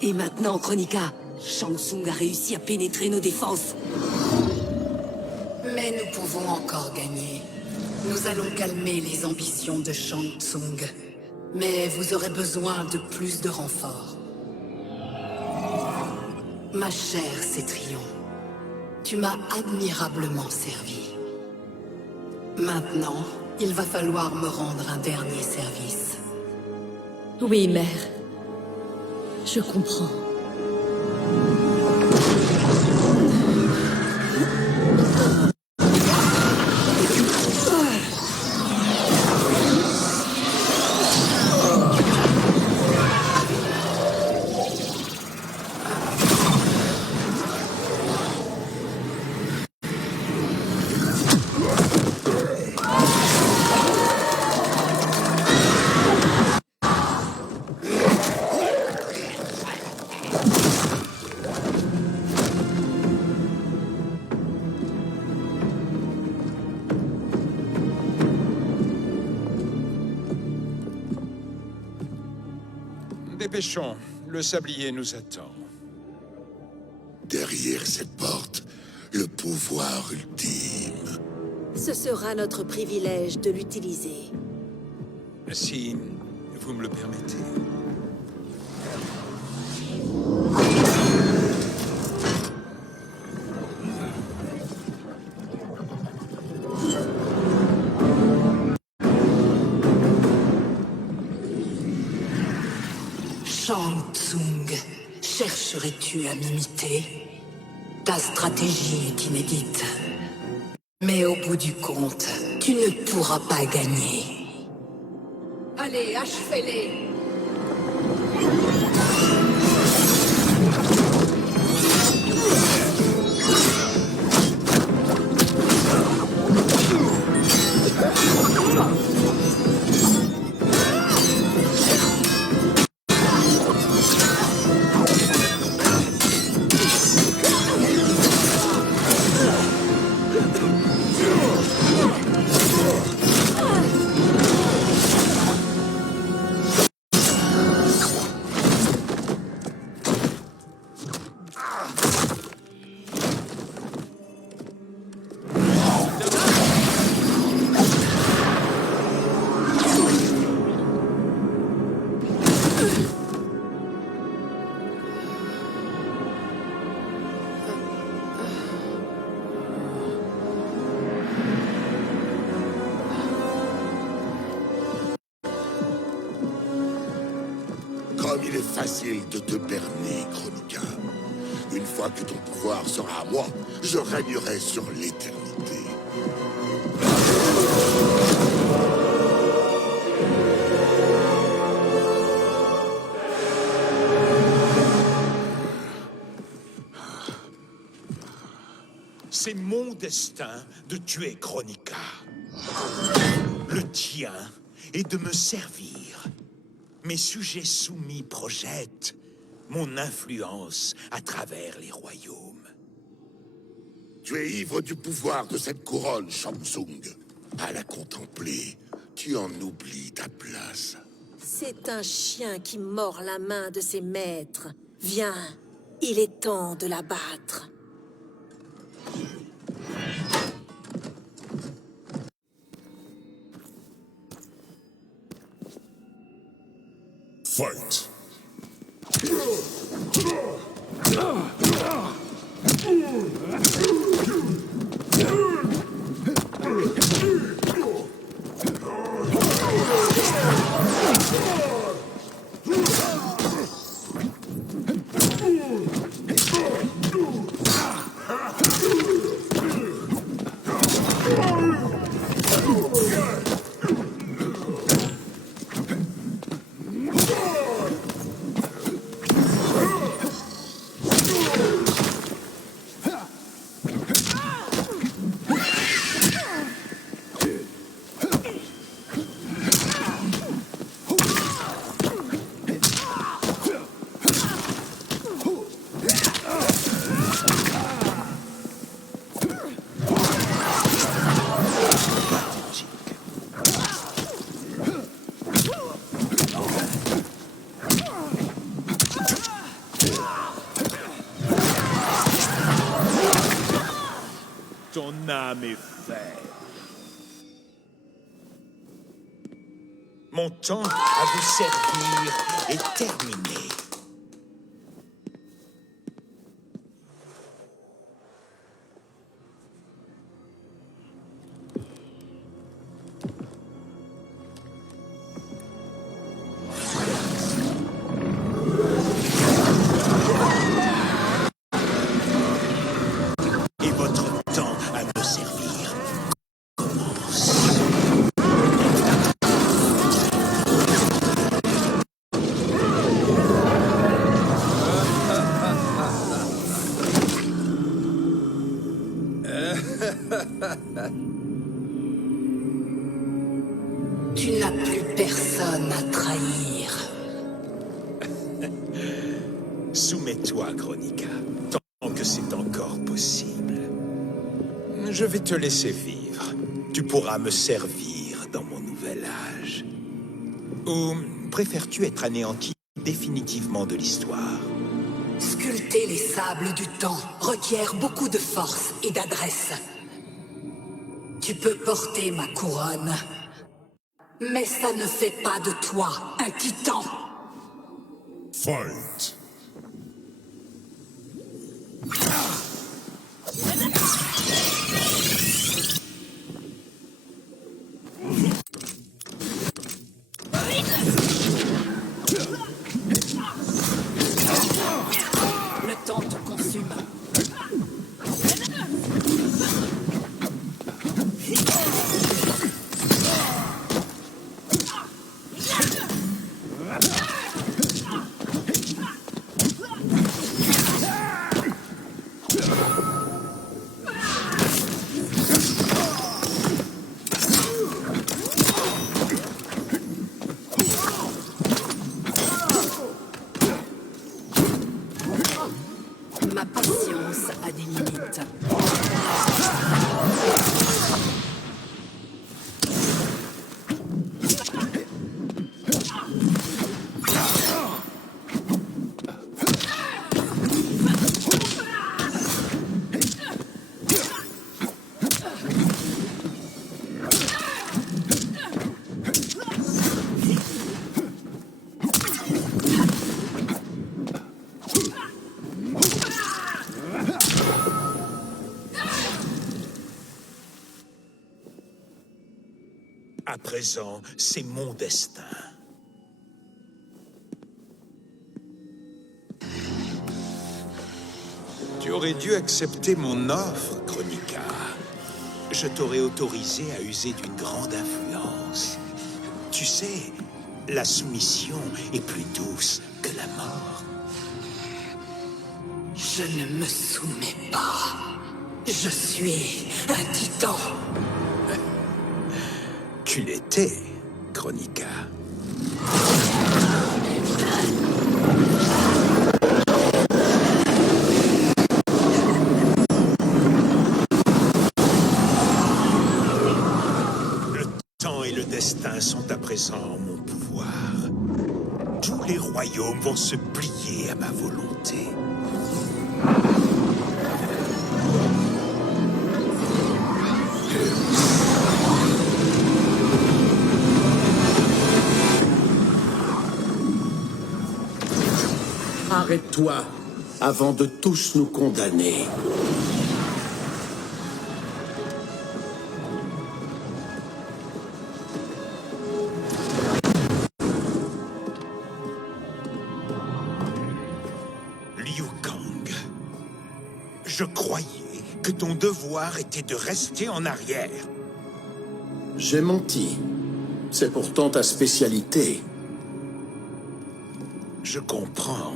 Et maintenant, Kronika, Shang Tsung a réussi à pénétrer nos défenses. Mais nous pouvons encore gagner. Nous allons calmer les ambitions de Shang Tsung. Mais vous aurez besoin de plus de renforts. Ma chère Cétrion, tu m'as admirablement servi. Maintenant, il va falloir me rendre un dernier service. Oui, mère. Je comprends. Dépêchons, le sablier nous attend. Derrière cette porte, le pouvoir ultime. Ce sera notre privilège de l'utiliser. Si vous me le permettez. Shang Tsung, chercherais-tu à m'imiter? Ta stratégie est inédite. Mais au bout du compte, tu ne pourras pas gagner. Allez, achevez-les! Comme il est facile de te berner, Kronika. Une fois que ton pouvoir sera à moi, je régnerai sur l'éternité. C'est mon destin de tuer Kronika. Le tien est de me servir. Mes sujets soumis projettent mon influence à travers les royaumes. Tu es ivre du pouvoir de cette couronne, Shang Tsung. À la contempler, tu en oublies ta place. C'est un chien qui mord la main de ses maîtres. Viens, il est temps de l'abattre. Fight. Ton âme est faite. Mon temps à vous servir est terminé. Et votre temps à me servir commence. Tu n'as plus personne à trahir. Soumets-toi, Kronika, tant que c'est encore possible. Je vais te laisser vivre. Tu pourras me servir dans mon nouvel âge. Ou préfères-tu être anéanti définitivement de l'histoire? Sculpter les sables du temps requiert beaucoup de force et d'adresse. Tu peux porter ma couronne, mais ça ne fait pas de toi un titan. Fight. Le temps te consume. Ma patience a des limites. À présent, c'est mon destin. Tu aurais dû accepter mon offre, Kronika. Je t'aurais autorisé à user d'une grande influence. Tu sais, la soumission est plus douce que la mort. Je ne me soumets pas. Je suis un titan. Tu l'étais, Kronika. Le temps et le destin sont à présent en mon pouvoir. Tous les royaumes vont se plier à ma volonté. Arrête-toi avant de tous nous condamner. Liu Kang, je croyais que ton devoir était de rester en arrière. J'ai menti. C'est pourtant ta spécialité. Je comprends.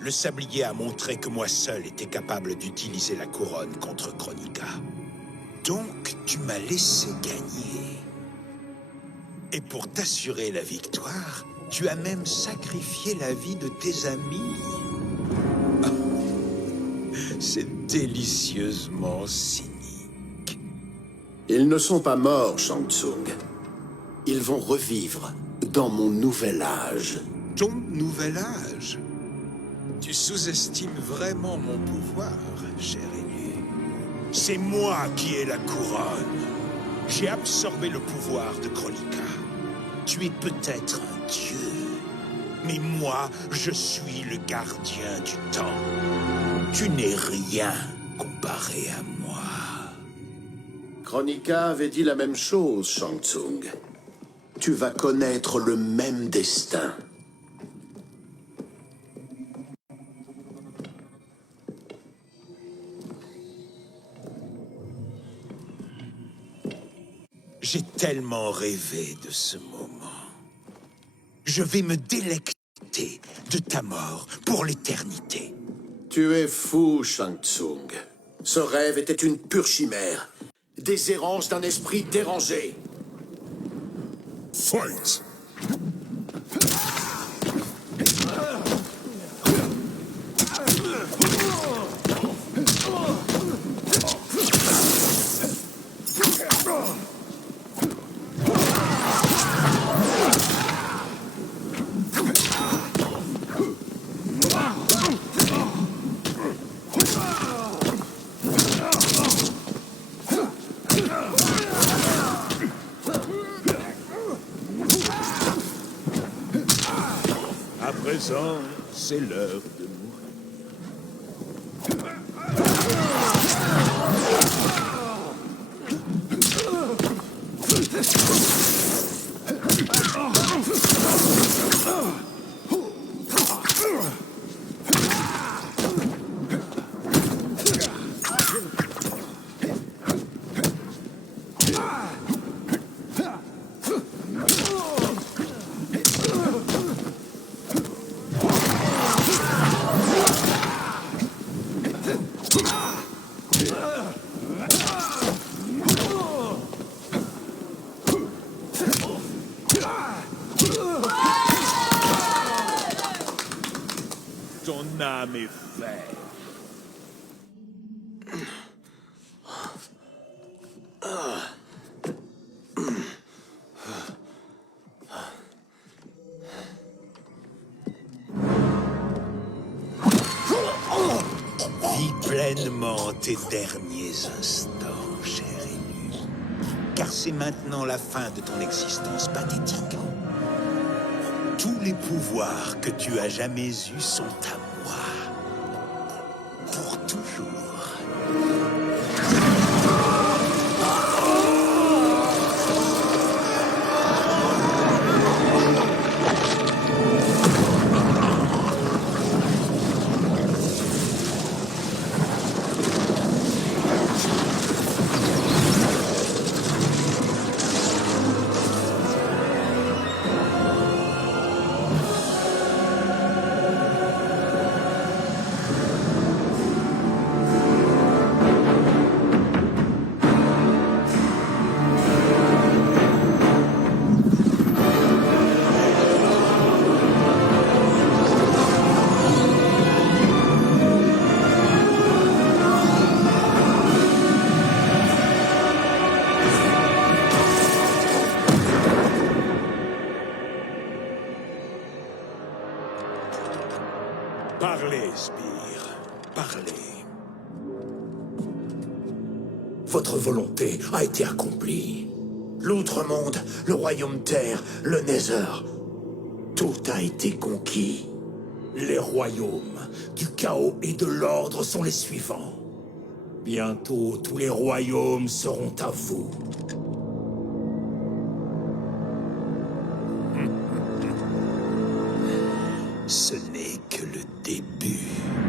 Le sablier a montré que moi seul était capable d'utiliser la couronne contre Kronika. Donc, tu m'as laissé gagner. Et pour t'assurer la victoire, tu as même sacrifié la vie de tes amis. C'est délicieusement cynique. Ils ne sont pas morts, Shang Tsung. Ils vont revivre dans mon nouvel âge. Ton nouvel âge? Tu sous-estimes vraiment mon pouvoir, cher élu. C'est moi qui ai la couronne. J'ai absorbé le pouvoir de Kronika. Tu es peut-être un dieu, mais moi, je suis le gardien du temps. Tu n'es rien comparé à moi. Kronika avait dit la même chose, Shang Tsung. Tu vas connaître le même destin. J'ai tellement rêvé de ce moment. Je vais me délecter de ta mort pour l'éternité. Tu es fou, Shang Tsung. Ce rêve était une pure chimère. Des errances d'un esprit dérangé. Fight! À présent, c'est l'heure de mourir. Ton âme est faite. Vis pleinement tes derniers instants, cher élu. Car c'est maintenant la fin de ton existence pathétique. Tous les pouvoirs que tu as jamais eus sont à moi. Pour toujours. Parlez, Sbire. Parlez. Votre volonté a été accomplie. L'Outre-Monde, le Royaume Terre, le Nether, tout a été conquis. Les royaumes du chaos et de l'ordre sont les suivants. Bientôt, tous les royaumes seront à vous. Ce n'est que le début.